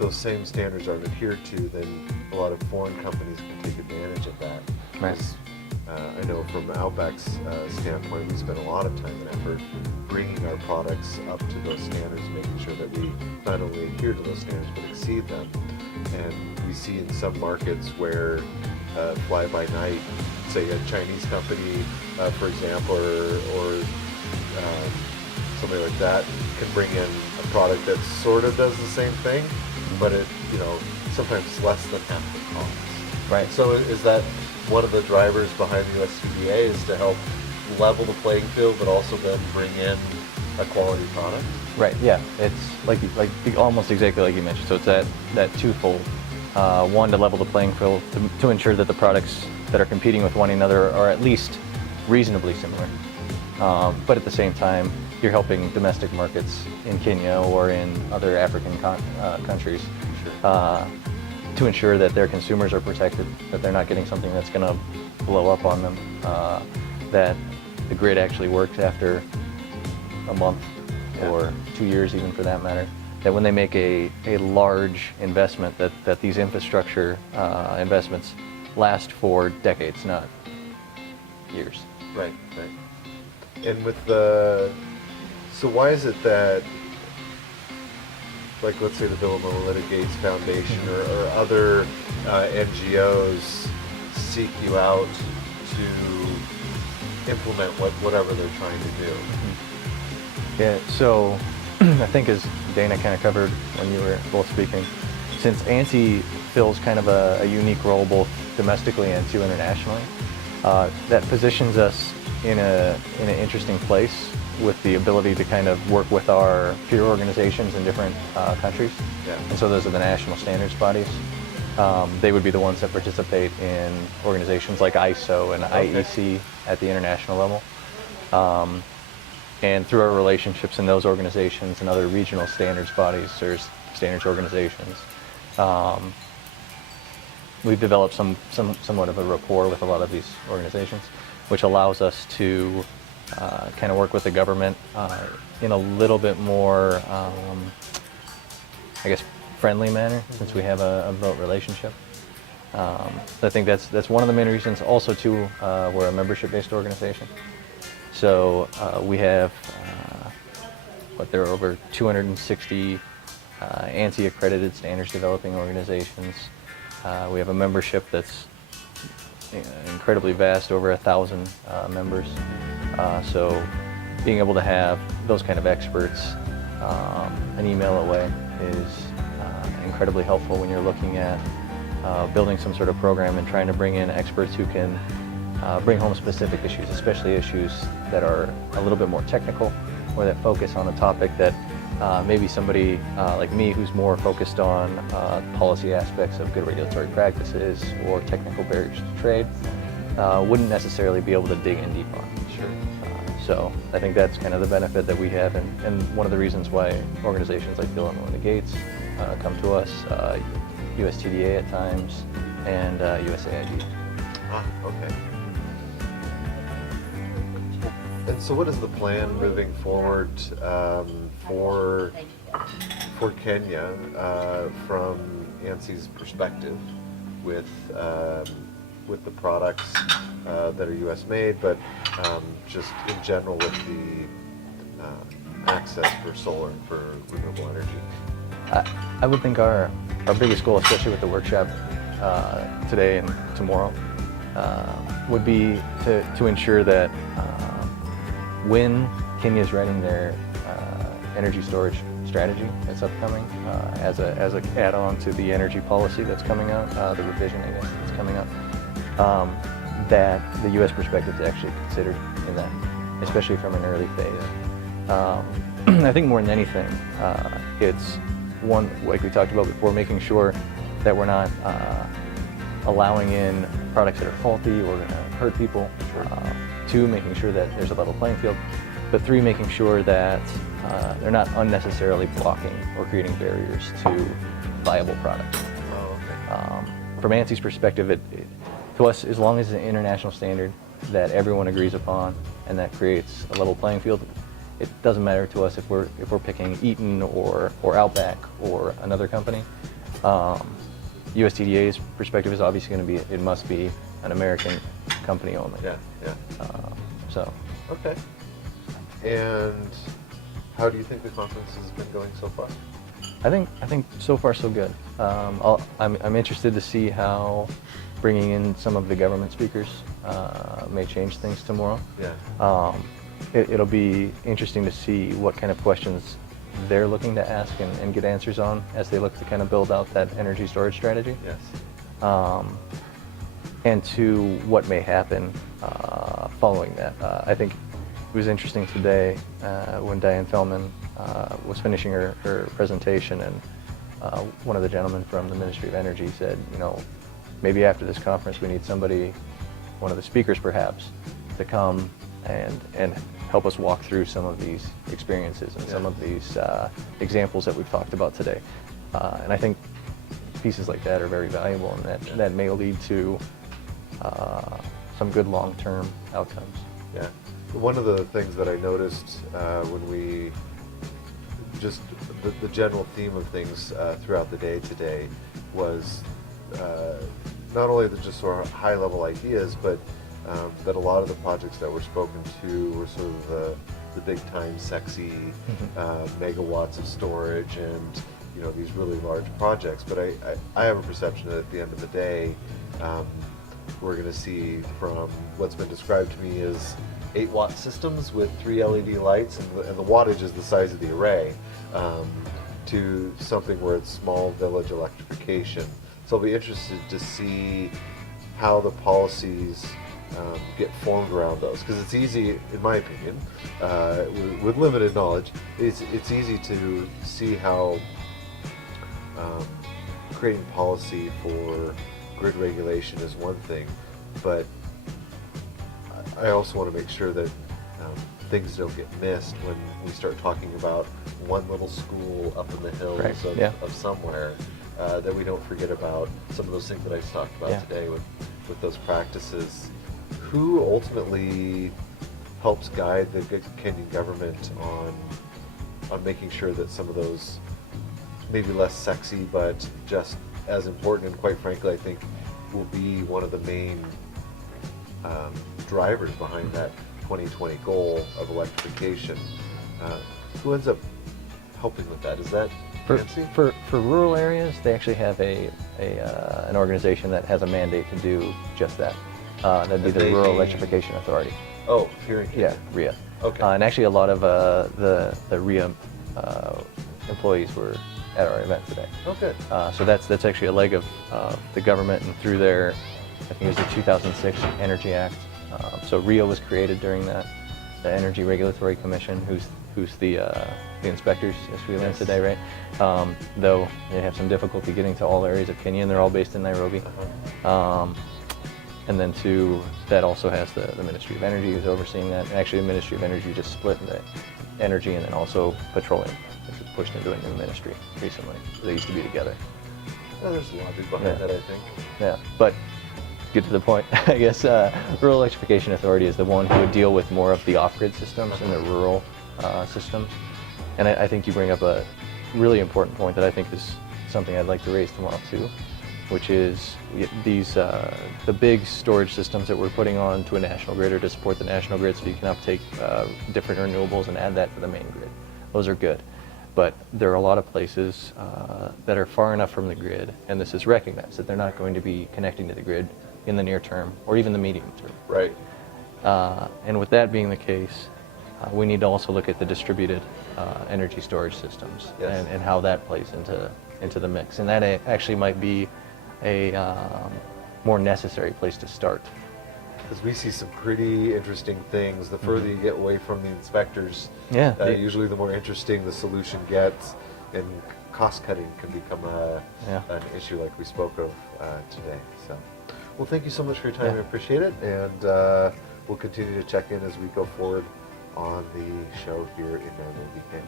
those same standards aren't adhered to, then a lot of foreign companies can take advantage of that. Right. I know from OutBack's standpoint, we spend a lot of time and effort bringing our products up to those standards, making sure that we not only adhere to those standards but exceed them. And we see in some markets where fly-by-night, say a Chinese company, for example, or somebody like that, can bring in a product that sort of does the same thing, but it, sometimes less than half the cost. Right. So is that one of the drivers behind the USTDA, is to help level the playing field, but also then bring in a quality product? Right. Yeah. It's like almost exactly like you mentioned. So it's that twofold. One, to level the playing field, to ensure that the products that are competing with one another are at least reasonably similar. But at the same time, you're helping domestic markets in Kenya or in other African countries. Sure. To ensure that their consumers are protected, that they're not getting something that's going to blow up on them, that the grid actually works after a month or 2 years even for that matter, that when they make a large investment, that these infrastructure investments last for decades, not years. Right, right. And with so why is it that, like, let's say the Bill and Melinda Gates Foundation or other NGOs seek you out to implement whatever they're trying to do? Yeah, so I think as Dana kind of covered when you were both speaking, since Ansi fills kind of a unique role both domestically and too internationally, that positions us in an interesting place with the ability to kind of work with our peer organizations in different countries. Yeah. And so those are the national standards bodies. They would be the ones that participate in organizations like ISO and IEC at the international level. And through our relationships in those organizations and other regional standards bodies or standards organizations, we've developed somewhat of a rapport with a lot of these organizations, which allows us to kind of work with the government in a little bit more, I guess, friendly manner, since we have a built relationship. I think that's one of the main reasons. Also, too, we're a membership-based organization. So we have, there are over 260 ANSI accredited standards developing organizations. We have a membership that's incredibly vast, over 1,000 members. So being able to have those kind of experts an email away is incredibly helpful when you're looking at building some sort of program and trying to bring in experts who can bring home specific issues, especially issues that are a little bit more technical or that focus on a topic that maybe somebody like me, who's more focused on policy aspects of good regulatory practices or technical barriers to trade, wouldn't necessarily be able to dig in deep on. Sure. So I think that's kind of the benefit that we have, and one of the reasons why organizations like Bill and Melinda Gates come to us, USTDA at times, and USAID. Ah, okay. And so what is the plan moving forward for Kenya from Ansi's perspective with the products that are U.S. made, but just in general with the access for solar and for renewable energy? I would think our biggest goal, especially with the workshop today and tomorrow, would be to ensure that when Kenya is writing their energy storage strategy that's upcoming, as an add-on to the energy policy that's coming out, the revision, I guess, that's coming up, that the U.S. perspective is actually considered in that, especially from an early phase. I think more than anything, it's one, like we talked about before, making sure that we're not allowing in products that are faulty or going to hurt people. Two, making sure that there's a level playing field. But three, making sure that they're not unnecessarily blocking or creating barriers to viable products. Oh, okay. From Ansi's perspective, to us, as long as it's an international standard that everyone agrees upon and that creates a level playing field, it doesn't matter to us if we're picking Eaton or OutBack or another company. USTDA's perspective is obviously going to be it must be an American company only. Yeah, yeah. So. Okay. And how do you think the conference has been going so far? I think so far so good. I'm interested to see how bringing in some of the government speakers may change things tomorrow. Yeah. It'll be interesting to see what kind of questions they're looking to ask and get answers on as they look to kind of build out that energy storage strategy. Yes. And to what may happen following that. I think it was interesting today when Diane Fellman was finishing her presentation, and one of the gentlemen from the Ministry of Energy said, maybe after this conference we need somebody, one of the speakers perhaps, to come and help us walk through some of these experiences and some of these examples that we've talked about today. And I think pieces like that are very valuable, and that may lead to some good long-term outcomes. Yeah. One of the things that I noticed when we just the general theme of things throughout the day today was not only the just sort of high-level ideas, but that a lot of the projects that were spoken to were sort of the big-time, sexy megawatts of storage and these really large projects. But I have a perception that at the end of the day, we're going to see from what's been described to me as 8-watt systems with 3 LED lights, and the wattage is the size of the array, to something where it's small village electrification. So I'll be interested to see how the policies get formed around those, because it's easy, in my opinion, with limited knowledge, it's easy to see how creating policy for grid regulation is one thing, but I also want to make sure that things don't get missed when we start talking about one little school up in the hills of somewhere, that we don't forget about some of those things that I talked about today with those practices. Who ultimately helps guide the Kenyan government on making sure that some of those maybe less sexy but just as important, and quite frankly I think will be one of the main drivers behind that 2020 goal of electrification? Who ends up helping with that? Is that Ansi? For rural areas, they actually have an organization that has a mandate to do just that. That'd be the Rural Electrification Authority. Oh, here in Kenya. Yeah, RIA. Okay. And actually a lot of the RIA employees were at our event today. Oh, good. So that's actually a leg of the government, and through their, I think it was the 2006 Energy Act. So RIA was created during that, the Energy Regulatory Commission, who's the inspectors, as we learned today, right? Though they have some difficulty getting to all areas of Kenya, and they're all based in Nairobi. And then that also has the Ministry of Energy who's overseeing that. And actually the Ministry of Energy just split into energy and then also petroleum, which was pushed into a new ministry recently. They used to be together. Well, there's logic behind that, I think. Yeah, but get to the point, I guess. Rural Electrification Authority is the one who would deal with more of the off-grid systems and the rural systems. And I think you bring up a really important point that I think is something I'd like to raise tomorrow too, which is these the big storage systems that we're putting on to a national grid or to support the national grid so you can uptake different renewables and add that to the main grid. Those are good. But there are a lot of places that are far enough from the grid, and this is recognized, that they're not going to be connecting to the grid in the near term or even the medium term. Right. And with that being the case, we need to also look at the distributed energy storage systems and how that plays into the mix. And that actually might be a more necessary place to start. Because we see some pretty interesting things. The further you get away from the inspectors, usually the more interesting the solution gets, and cost cutting can become an issue like we spoke of today. So, well, thank you so much for your time. I appreciate it, and we'll continue to check in as we go forward on the show here in Nairobi, Kenya.